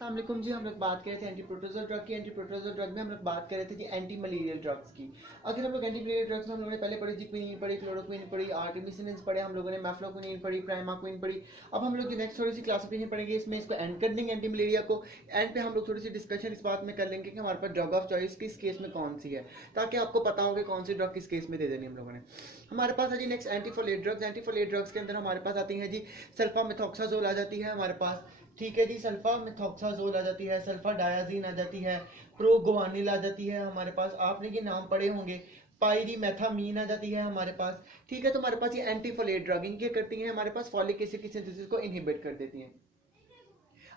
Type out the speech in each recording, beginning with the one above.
अस्सलाम जी। हम लोग बात कर रहे थे एंटी प्रोटोजोल ड्रग की। एंटी प्रोटोजोल ड्रग में हम लोग बात कर रहे थे जी एंटी मलेरियल ड्रग्स की। अगर हम लोग एंटी मलेरियल ड्रग्स में हम लोगों ने पहले पढ़ी जी क्विनिन पढ़ी, क्लोरोक्विन पढ़ी, आर्टेमिसिनिन पढ़े, हम लोगों ने मेफ्लोक्विनिन पढ़ी, प्राइमाक्विन पढ़ी। अब हम लोग नेक्स्ट थोड़ी सी क्लासिफिकेशन पढ़ेंगे, इसमें इसको एंड कर देंगे एंटी मलेरिया को। एंड पे हम लोग थोड़ी सी डिस्कशन इस बात में कर लेंगे कि हमारे पास ड्रग ऑफ चॉइस किस केस में कौन सी है, ताकि आपको पता हो कि कौन सी ड्रग किस केस में दे देनी हम लोगों ने। हमारे पास है जी नेक्स्ट एंटीफोलेट ड्रग्स। एंटीफोलेट ड्रग्स के अंदर हमारे पास आती है जी सल्फा मेथोक्साजोल आ जाती है हमारे पास, ठीक है जी। सल्फा मिथॉक्साजोल आ जाती है, सल्फा डायाजीन आ जाती है, प्रोगोवानिल आ जाती है हमारे पास, आपने ये नाम पढ़े होंगे। पायरीमेथामीन आ जाती है हमारे पास, ठीक है। तो हमारे पास ये एंटीफोलेट ड्रग इनके करती हैं हमारे पास फॉलिक एसिड की सिंथेसिस को इनहिबिट कर देती हैं।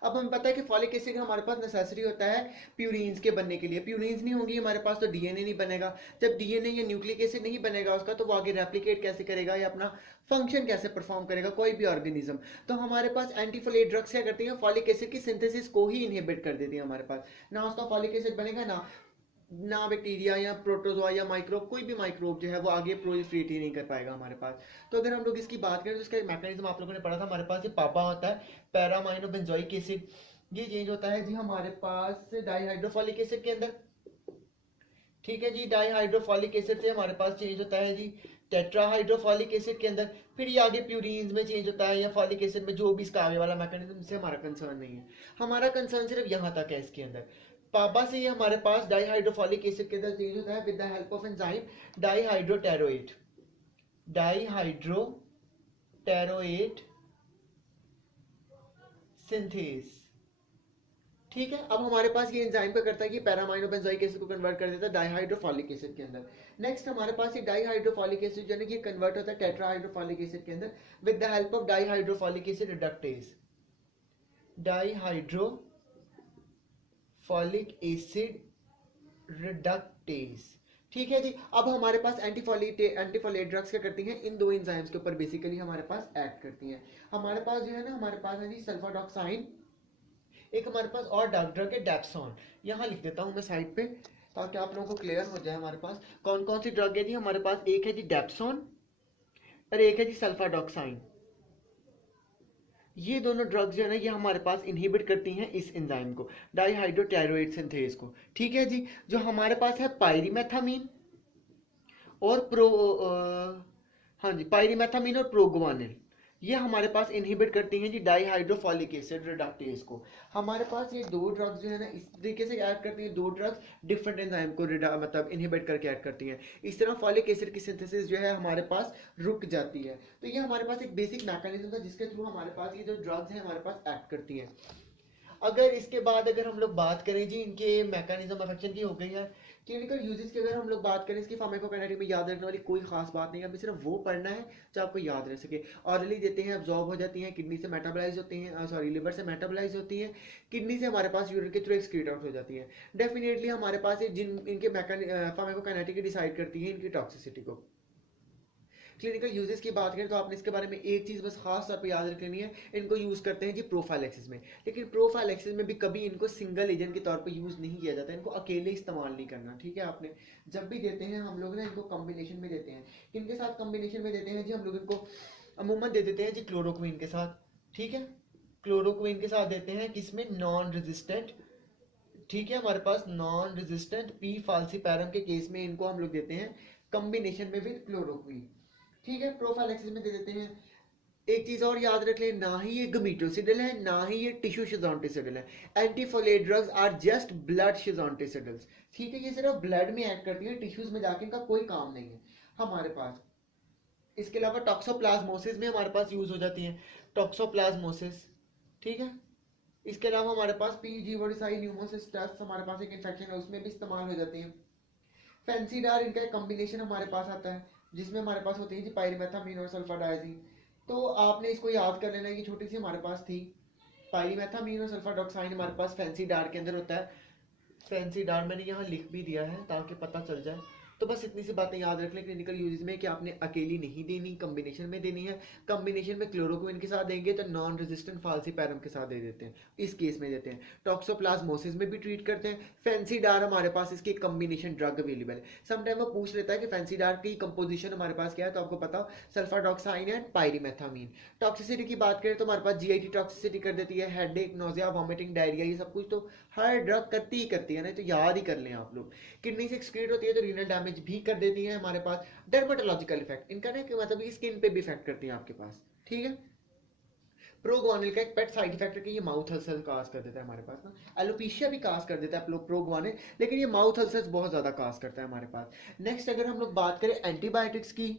अब हमें पता है कि फॉलिक एसिड हमारे पास नेसेसरी होता है प्यूरिन्स के बनने के लिए। प्यूरिन्स नहीं होंगी हमारे पास तो डीएनए नहीं बनेगा। जब डीएनए या न्यूक्लिक एसिड नहीं बनेगा उसका, तो वो आगे रेप्लिकेट कैसे करेगा या अपना फंक्शन कैसे परफॉर्म करेगा कोई भी ऑर्गेनिज्म। तो हमारे पास एंटीफोलेट ड्रग्स क्या करती हैं, फॉलिक एसिड की सिंथेसिस को ही इनहिबिट कर देती है हमारे पास। ना उसका फॉलिक एसिड बनेगा, ना बैक्टीरिया या प्रोटोजोआ या माइक्रोब, कोई भी माइक्रोब जो है वो आगे प्रोलिफरेट ही नहीं कर पाएगा हमारे पास। तो अगर हम लोग इसकी बात करें तो इसका मैकेनिज्म आप लोगों ने पढ़ा था, हमारे पास ये पापा होता है पैरामाइनो बेंजोइक एसिड, ये चेंज होता है जी हमारे पास डाईहाइड्रोफॉलिक एसिड के अंदर, ठीक है जी। डाईहाइड्रोफॉलिक एसिड से हमारे पास चेंज होता है जी टेट्राहाइड्रोफॉलिक एसिड के अंदर, फिर ये आगे प्यूरिन्स में चेंज होता है या फॉलिक एसिड में, जो भी इसका आगे वाला मैकेनिज्म से हमारा कंसर्न नहीं है। हमारा कंसर्न सिर्फ यहाँ तक है इसके अंदर। पापा से ये हमारे पास डाईहाइड्रोफॉलिक एसिड के अंदर चेंज होता है with the help of enzyme dihydropteroate, dihydropteroate synthase, ठीक है। अब हमारे पास ये एंजाइम का करता है कि पैरामाइनो बेंजोइक एसिड को कन्वर्ट कर देता है डाईहाइड्रोफॉलिक एसिड के अंदर। नेक्स्ट हमारे पास ये डाईहाइड्रोफॉलिक एसिड जो है ये कन्वर्ट होता है टेट्राहाइड्रोफॉलिक एसिड के अंदर with the help of dihydrofolic acid reductase, dihydrofolic acid reductase, ठीक है जी। अब हमारे पास एंटीफोलेट ड्रग्स क्या करती हैं, इन दो एंजाइम्स के ऊपर बेसिकली हमारे पास एक्ट करती हैं। हमारे पास जो है ना, हमारे पास है जी सल्फाडॉक्साइन, एक हमारे पास और ड्रग है डेप्सोन, यहाँ लिख देता हूँ मैं साइड पे ताकि आप लोगों को क्लियर हो जाए हमारे पास कौन कौन सी ड्रग है जी हमारे पास। एक है जी डेप्सोन और एक है जी सल्फाडॉक्साइन। ये दोनों ड्रग्स जो है ना ये हमारे पास इनहिबिट करती हैं इस एंजाइम को, डाईहाइड्रोटेरोएट सिंथेज को, ठीक है जी। जो हमारे पास है पायरीमेथामीन और हाँ जी, पायरीमेथामीन और प्रोगवानिल, ये हमारे पास इनहिबिट करती हैं जी डाईहाइड्रोफॉलिक एसिड रिडक्टेज को। हमारे पास ये दो ड्रग्स जो है ना इस तरीके से ऐड करती हैं, दो ड्रग्स डिफरेंट एंजाइम को मतलब इनहिबिट करके ऐड करती हैं। इस तरह फॉलिक एसिड की सिंथेसिस जो है हमारे पास रुक जाती है। तो ये हमारे पास एक बेसिक मैकेनिज्म था जिसके थ्रू हमारे पास ये जो ड्रग्स हैं हमारे पास एक्ट करती हैं। अगर इसके बाद अगर हम लोग बात करें जी इनके मैकेनिज्म ऑफ एक्शन की हो गई है, क्लिनिकल यूजेस की अगर हम लोग बात करें, इसकी फार्माकोकाइनेटिक में याद रखने वाली कोई खास बात नहीं है, हमें सिर्फ वो पढ़ना है जो आपको याद रह सके। ऑरली देते हैं, अब्जॉर्ब हो जाती हैं, किडनी से मेटाबोलाइज होती हैं, सॉरी लिवर से मेटाबोलाइज होती हैं, किडनी से हमारे पास यूरिन के थ्रू एक्सक्रीट आउट हो जाती हैं। डेफिनेटली हमारे पास जिन इनके फार्माकोकाइनेटिक डिसाइड करती है इनकी टॉक्सिसिटी को। क्लिनिकल यूजेस की बात करें तो आपने इसके बारे में एक चीज़ बस खास तौर पे याद रख लेनी है, इनको यूज़ करते हैं जी प्रोफाइलैक्सिस में। लेकिन प्रोफाइलैक्सिस में भी कभी इनको सिंगल एजेंट के तौर पे यूज़ नहीं किया जाता, इनको अकेले इस्तेमाल नहीं करना, ठीक है। आपने जब भी देते हैं हम लोग ना इनको कॉम्बिनेशन में देते हैं। किनके साथ कॉम्बिनेशन में देते हैं जी, हम लोग इनको अमूमन दे देते हैं जी क्लोरोक्विन के साथ, ठीक है। क्लोरोक्विन के साथ देते हैं किसमें, नॉन रेजिस्टेंट, ठीक है। हमारे पास नॉन रेजिस्टेंट पी फाल्सीपैरम के केस में इनको हम लोग देते हैं कॉम्बिनेशन में विद क्लोरोक्विन, ठीक है। प्रोफाइलैक्सिस में दे देते हैं। एक चीज और याद रख लें, ना ही ये गमीटोसिडल है ना ही ये टिश्यू शिजोंटिसिडल है। एंटीफोलेट ड्रग्स आर जस्ट ब्लड शिजोंटिसिडल्स, ठीक है। ये सिर्फ ब्लड में एक्ट करती है, टिश्यूज में जाके इनका कोई काम नहीं है हमारे पास। इसके अलावा टॉक्सोप्लाज्मोसिस में हमारे पास यूज हो जाती है, टॉक्सोप्लाज्मोसिस, ठीक है। इसके अलावा हमारे पास पीजी वोडिसाई न्यूमोसिस्टस हमारे पास एक इन्फेक्शन है, उसमें भी इस्तेमाल हो जाती है। फैंसीडार इनका एक कॉम्बिनेशन हमारे पास आता है जिसमें हमारे पास होती है जी पायरीमेथामीन और सल्फाडायजीन। तो आपने इसको याद कर लेना है कि छोटी सी हमारे पास थी पायरीमेथामीन और सल्फाडॉक्साइन हमारे पास फैंसी डार के अंदर होता है। फैंसी डार मैंने यहाँ लिख भी दिया है ताकि पता चल जाए, तो बस इतनी सी बातें याद रख लें क्लिनिकल यूजेस में कि आपने अकेली नहीं देनी, कम्बिनेशन में देनी है। कम्बिनेशन में क्लोरोक्विन के साथ देंगे तो नॉन रेजिस्टेंट फाल्सीपैरम के साथ दे देते हैं, इस केस में देते हैं। टॉक्सोप्लाज्मोसिस में भी ट्रीट करते हैं। फेंसीडार हमारे पास इसकी कम्बिनेशन ड्रग अवेलेबल है। समटाइम वो पूछ लेता है कि फेंसीडार की कंपोजिशन हमारे पास क्या है, तो आपको पता हो सल्फाडॉक्साइन एंड पायरीमेथामीन। टॉक्सिसिटी की बात करें तो हमारे पास जीआईटी टॉक्सिसिटी कर देती है, हेडेक, नोजिया, वॉमिटिंग, डायरिया, ये सब कुछ तो हर ड्रग करती ही करती है ना, तो याद ही कर लें आप लोग। किडनी से एक्सक्रीट होती है तो रीनल डैमेज भी कर देती है हमारे पास। डर्मेटोलॉजिकल इफेक्ट इनका ना कि मतलब स्किन पे भी इफेक्ट करती है आपके पास, ठीक है। प्रोग्वानिल का एक पेट साइड इफेक्ट है कि ये माउथ अल्सर काज कर देता है हमारे पास ना। एलोपीशिया भी काज कर देता है प्रोग्वानिल, लेकिन ये माउथ अल्सर्स बहुत ज्यादा काज करता है हमारे पास। नेक्स्ट अगर हम लोग बात करें एंटीबायोटिक्स की,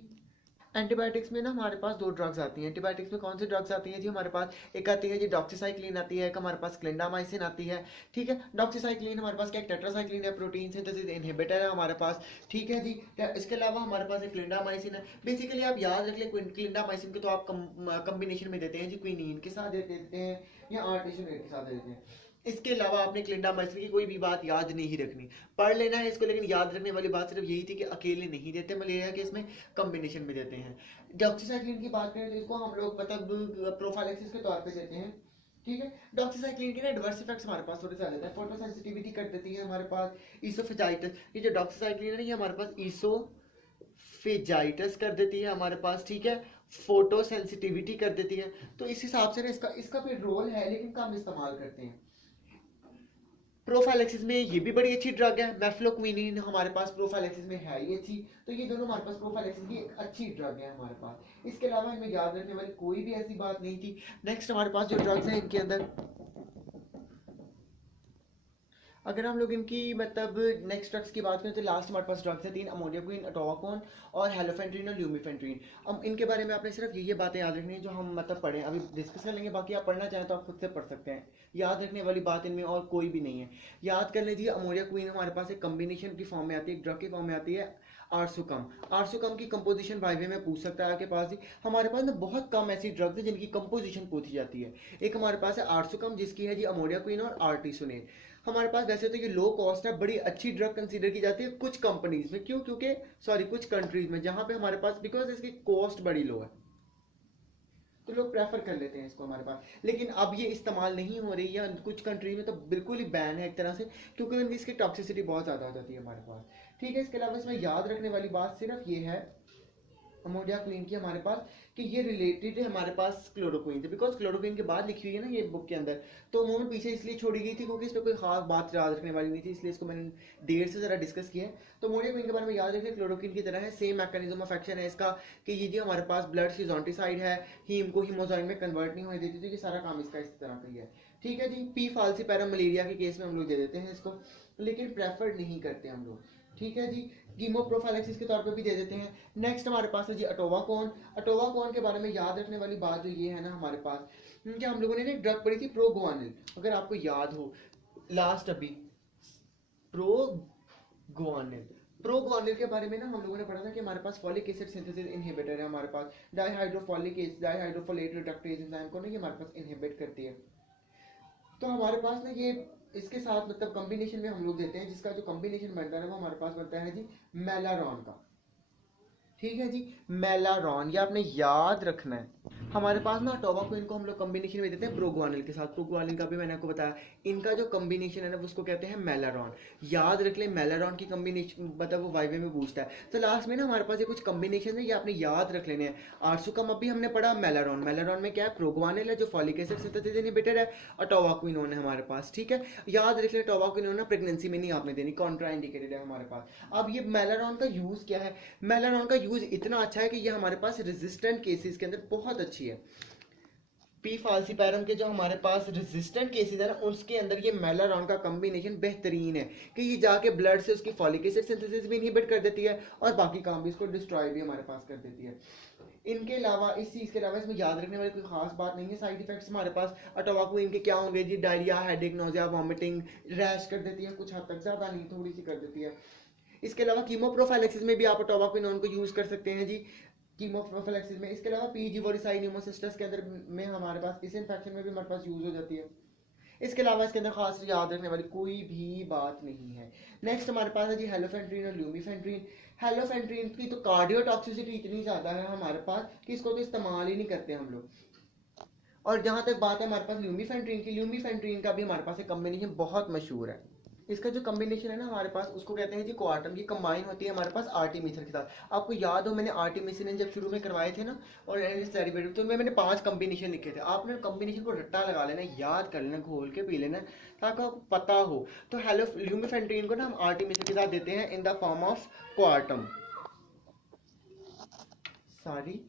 एंटीबायोटिक्स में ना हमारे पास दो ड्रग्स आती हैं। एंटीबायोटिक्स में कौन सी ड्रग्स आती हैं जी, हमारे पास एक आती है जी डॉक्सीसाइक्लिन आती है, एक हमारे पास क्लिंडामाइसिन आती है, ठीक है। डॉक्सीसाइक्लिन हमारे पास क्या टेट्रासाइक्लिन है, प्रोटीन सिंथेसिस इनहिबिटर है हमारे पास, ठीक है जी। इसके अलावा हमारे पास एक क्लिंडामाइसिन है। बेसिकली आप याद रख लें क्लिंडामाइसिन को तो आप कम्बिनेशन में देते हैं जी, क्विनीन के साथ देते हैं या आर्टिसोनेट के साथ देते हैं। इसके अलावा आपने क्लिंडामाइसिन की कोई भी बात याद नहीं रखनी, पढ़ लेना है इसको, लेकिन याद रखने वाली बात सिर्फ यही थी कि अकेले नहीं देते मलेरिया के, इसमें कम्बिनेशन में देते हैं। डॉक्सीसाइक्लिन की बात करें तो इसको हम लोग मतलब प्रोफाइलैक्सिस के तौर पे देते हैं, ठीक है। डॉक्सीसाइक्लिन के ना एडवर्स इफेक्ट्स हमारे पास थोड़े से आ जाते हैं। फोटो सेंसिटिविटी कर देती है हमारे पास, ईसोफेजाइटिस, ये जो डॉक्सीसाइक्लिन है ये हमारे पास ईसोफेजाइटिस कर देती है हमारे पास, ठीक है। फोटो सेंसिटिविटी कर देती है। तो इस हिसाब से ना इसका इसका भी रोल है, लेकिन कम इस्तेमाल करते हैं। प्रोफाइलैक्सिस में ये भी बड़ी अच्छी ड्रग है, मेफ्लोक्विनिन हमारे पास प्रोफाइलैक्सिस में है ये अच्छी, तो ये दोनों हमारे पास प्रोफाइलैक्सिस की एक अच्छी ड्रग है हमारे पास। इसके अलावा इनमें याद रखने वाली कोई भी ऐसी बात नहीं थी। नेक्स्ट हमारे पास जो ड्रग्स हैं इनके अंदर अगर हम लोग इनकी मतलब नेक्स्ट ड्रग्स की बात करें तो लास्ट हमारे पास ड्रग्स है तीन, अमोडियाक्विन, अटोवाकोन और हेलोफेंट्रिन और ल्यूमीफेंट्रिन। अब इनके बारे में आपने सिर्फ ये बातें याद रखनी है जो हम मतलब पढ़ें, अभी डिस्कस कर लेंगे, बाकी आप पढ़ना चाहें तो आप खुद से पढ़ सकते हैं। याद रखने वाली बात इनमें और कोई भी नहीं है। याद कर लीजिए अमोडियाक्विन हमारे पास एक कम्बिनेशन की फॉर्म में आती है, एक ड्रग की फॉर्म में आती है आर्सुकम। आर्सुकम की कंपोजिशन वाइवे में पूछ सकता है आपके पास ही। हमारे पास ना बहुत कम ऐसी ड्रग्स है जिनकी कंपोजिशन पूछी जाती है। एक हमारे पास है आर्सुकम जिसकी है जी अमोडियाक्विन और आर्टिसोनेट। हमारे पास वैसे तो ये लो कॉस्ट है, बड़ी अच्छी ड्रग कंसीडर की जाती है कुछ कंपनीज में, क्यों, क्योंकि सॉरी कुछ कंट्रीज में जहां पे हमारे पास बिकॉज इसकी कॉस्ट बड़ी लो है तो लोग प्रेफर कर लेते हैं इसको हमारे पास। लेकिन अब ये इस्तेमाल नहीं हो रही है कुछ कंट्रीज में, तो बिल्कुल ही बैन है एक तरह से, क्योंकि इनकी इसकी टॉक्सिसिटी बहुत ज़्यादा हो जाती है हमारे पास, ठीक है। इसके अलावा इसमें याद रखने वाली बात सिर्फ ये है अमोडियाक्विन की हमारे पास कि ये रिलेटेड है हमारे पास क्लोरोक्विन से, बिकॉज क्लोरोक्विन के बाद लिखी हुई है ना ये बुक के अंदर, तो उन्होंने पीछे इसलिए छोड़ी गई थी क्योंकि इस पर कोई खास बात याद रखने वाली नहीं थी, इसलिए इसको मैंने देर से ज़रा डिस्कस किया है। तो अमोडियाक्विन के बारे में याद रखें क्लोरोक्विन की तरह है, सेम मैकेनिज्म ऑफ एक्शन है इसका कि ये जो हमारे पास ब्लड सिजोंटिसाइड है, हीम को हीमोजाइम में कन्वर्ट नहीं होने देती, तो ये सारा काम इसका इस तरह का ही है, ठीक है जी। पी फाल्सीपैरम मलेरिया के केस में हम लोग दे देते हैं इसको, लेकिन प्रेफर नहीं करते हम लोग, ठीक है जी। कीमोप्रोफाइलैक्सिस के तौर पे भी दे देते हैं। नेक्स्ट हमारे पास है जी अटोवाकोन। अटोवाकोन के बारे में याद रखने वाली बात जो ये है ना हमारे पास, कि हम लोगों ने एक ड्रग पढ़ी थी प्रोगुआनिल, अगर आपको याद हो लास्ट अभी प्रोगुआनिल, प्रोगुआनिल के बारे में ना हम लोगों ने पढ़ा था कि हमारे पास फॉलिक एसिड सिंथेसिस इनहिबिटर है हमारे पास, डाइहाइड्रोफोलिक एसिड डाइहाइड्रोफोलेट रिडक्टेज एंजाइम को ना ये हमारे पास इनहिबिट करती है। तो हमारे पास ना ये इसके साथ मतलब कॉम्बिनेशन में हम लोग देते हैं, जिसका जो कॉम्बिनेशन बनता है ना वो हमारे पास बनता है जी मेलारॉन का, ठीक है जी। मेलारॉन ये आपने याद रखना है। हमारे पास ना टोबाको को हम लोग कॉम्बिनेशन में देते हैं प्रोग्वानिल के साथ, प्रोग्वानिल का भी मैंने आपको बताया, इनका जो कॉम्बिनेशन है ना उसको कहते हैं मेलारॉन। याद रख ले मेलारॉन की कॉम्बिनेशन मतलब वो वाइवे में पूछता है। तो लास्ट में ना हमारे पास ये कुछ कॉम्बिनेशन है, ये आपने याद रख लेने हैं। आर्सुकम अभी हमने पढ़ा, मेलारॉन, मेलारॉन में क्या है प्रोग्वानिल है जो फॉलिक एसिड सिंथेसिस इनहिबिटर है, और टोबाक्विनोन है हमारे पास, ठीक है। याद रख ले टोबाक्विनोन ना प्रेगनेंसी में नहीं आपने देनी, कॉन्ट्रा इंडिकेटेड है हमारे पास। अब ये मेलारॉन का यूज क्या है, मेलारॉन का यूज इतना अच्छा है कि ये हमारे पास रेजिस्टेंट केसेस के अंदर बहुत अच्छी है। पी फाल्सीपैरम के जो हमारे पास रेजिस्टेंट केसेस है ना उसके अंदर ये मेलारॉन का कॉम्बिनेशन बेहतरीन है कि ये जाके ब्लड से उसकी फॉलिक एसिड सिंथेसिस भी इनहिबिट कर देती है और बाकी काम भी इसको डिस्ट्रॉय भी हमारे पास कर देती है। इनके अलावा इस चीज के अलावा इसमें याद रखने वाली कोई खास बात नहीं है। साइड इफेक्ट्स हमारे पास अटोवाको इनके क्या होंगे जी, diarrhoea, headache, nausea, vomiting, rash कर देती है कुछ हद तक, ज्यादा नहीं थोड़ी सी कर देती है। इसके अलावा कीमोप्रोफाइलैक्सिस में भी आप टोबाक्विनोन को यूज कर सकते हैं जी, कीमोप्रोफाइलैक्सिस में। इसके अलावा पीजी वोरिसाई न्यूमोसिस्टस के अंदर में हमारे पास इस इन्फेक्शन में भी हमारे पास यूज हो जाती है। इसके अलावा इसके अंदर खास याद रखने वाली कोई भी बात नहीं है। नेक्स्ट हमारे पास है जी हेलोफेंट्रीन और ल्यूमीफेंट्रीन। हेलोफेंट्रीन की तो कार्डियोटॉक्सिसिटी इतनी ज़्यादा है हमारे पास कि इसको तो इस्तेमाल ही नहीं करते हम लोग। और जहाँ तक बात है हमारे पास ल्यूमीफेंट्रीन की, ल्यूमीफेंट्रीन का भी हमारे पास एक कम्बिनेशन बहुत मशहूर है। इसका जो कम्बिनेशन है ना हमारे पास, उसको कहते हैं जी क्वार्टम की, कंबाइन होती है हमारे पास आर्टिमिथर के साथ। आपको याद हो मैंने आर्टिमिसिन जब शुरू में करवाए थे ना और डेरिवेटिव, तो मैंने 5 कम्बिनेशन लिखे थे। आपने कम्बिनेशन को रट्टा लगा लेना, याद कर लेना, घोल के पी लेना ताकि आपको पता हो। तो हेलो ल्यूमीफेंट्रीन को ना हम आर्टिमिथर के साथ देते हैं in the form of Coartem, sorry.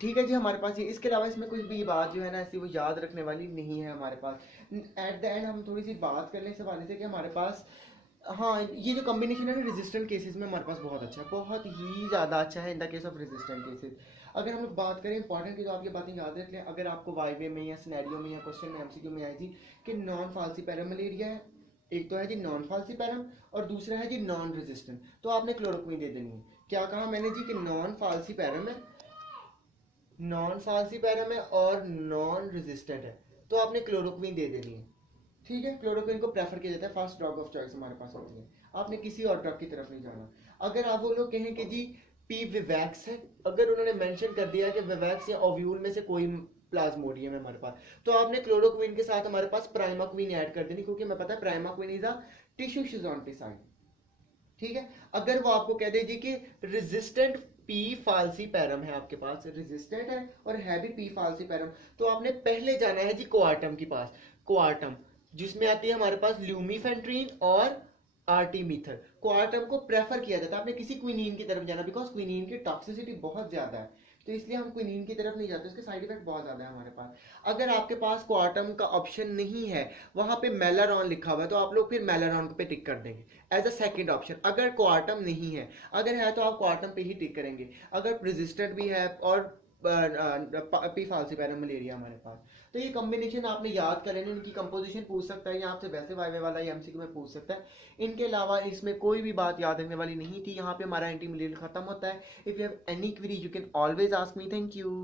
ठीक है जी, हमारे पास ये, इसके अलावा इसमें कुछ भी बात जो है ना ऐसी वो याद रखने वाली नहीं है हमारे पास। एट द एंड हम थोड़ी सी बात कर लें इस हवाले से कि हमारे पास, हाँ, ये जो कॉम्बिनेशन है ना रेजिस्टेंट केसेस में हमारे पास बहुत अच्छा है, बहुत ही ज़्यादा अच्छा है in the case of resistant cases. अगर हम लोग बात करें इंपॉर्टेंट की, तो आप ये बातें याद रख लें। अगर आपको वाइवे में या सिनेरियो में या क्वेश्चन में एमसीक्यू में आई थी कि नॉन फाल्सीपैरम मलेरिया है, एक तो है जी नॉन फाल्सीपैरम और दूसरा है जी नॉन रेजिस्टेंट, तो आपने क्लोरोक्वीन दे देनी है। क्या कहा मैंने जी कि नॉन फाल्सीपैरम है, नॉन फाल्सीपैरम है और नॉन रेजिस्टेंट है, तो आपने क्लोरोक्वीन दे देनी है। ठीक है, क्लोरोक्वीन को प्रेफर किया जाता है, फर्स्ट ड्रग ऑफ चॉइस हमारे पास होती है। आपने किसी और ड्रग की तरफ नहीं जाना। अगर आप वो लोग कहें कि जी पी विवैक्स है, अगर उन्होंने मेंशन कर दिया है कि विवैक्स या ओव्यूल में से कोई प्लाज्मोडियम है हमारे पास, तो आपने क्लोरोक्वीन के साथ हमारे पास प्राइमाक्वीन ऐड कर देनी, क्योंकि मैं पता है प्राइमाक्वीन इज अ टिश्यू शिजोंटिसाइड। ठीक है, अगर वो आपको कह दे जी कि रेजिस्टेंट पी फाल्सी पैरम है, आपके पास रेजिस्टेंट है और है भी पी फाल्सी पैरम, तो आपने पहले जाना है जी क्वार्टम के पास। क्वार्टम जिसमें आती है हमारे पास ल्यूमीफेंट्रीन और आर्टिमीथर। क्वार्टम को प्रेफर किया जाता है, आपने किसी क्विनीन की तरफ जाना, बिकॉज क्विनीन की टॉक्सिसिटी बहुत ज्यादा है, तो इसलिए हम क्विनीन की तरफ नहीं जाते, उसके साइड इफेक्ट बहुत ज्यादा है हमारे पास। अगर आपके पास क्वार्टम का ऑप्शन नहीं है, वहां पे मेलारॉन लिखा हुआ है, तो आप लोग फिर मेलारॉन पे टिक कर देंगे एज अ सेकंड ऑप्शन। अगर क्वार्टम नहीं है, अगर है तो आप क्वार्टम पे ही टिक करेंगे। अगर रेजिस्टेंट भी है और पी फाल्सीपैरम मलेरिया हमारे पास, तो ये कॉम्बिनेशन आपने याद कर लेना। इनकी कंपोजिशन पूछ सकता है, या आपसे वैसे वाइवे वाला या एमसीक्यू में पूछ सकता है। इनके अलावा इसमें कोई भी बात याद रखने वाली नहीं थी। यहाँ पे हमारा एंटी मलेरियल खत्म होता है। If you have any query you can always ask me. Thank you.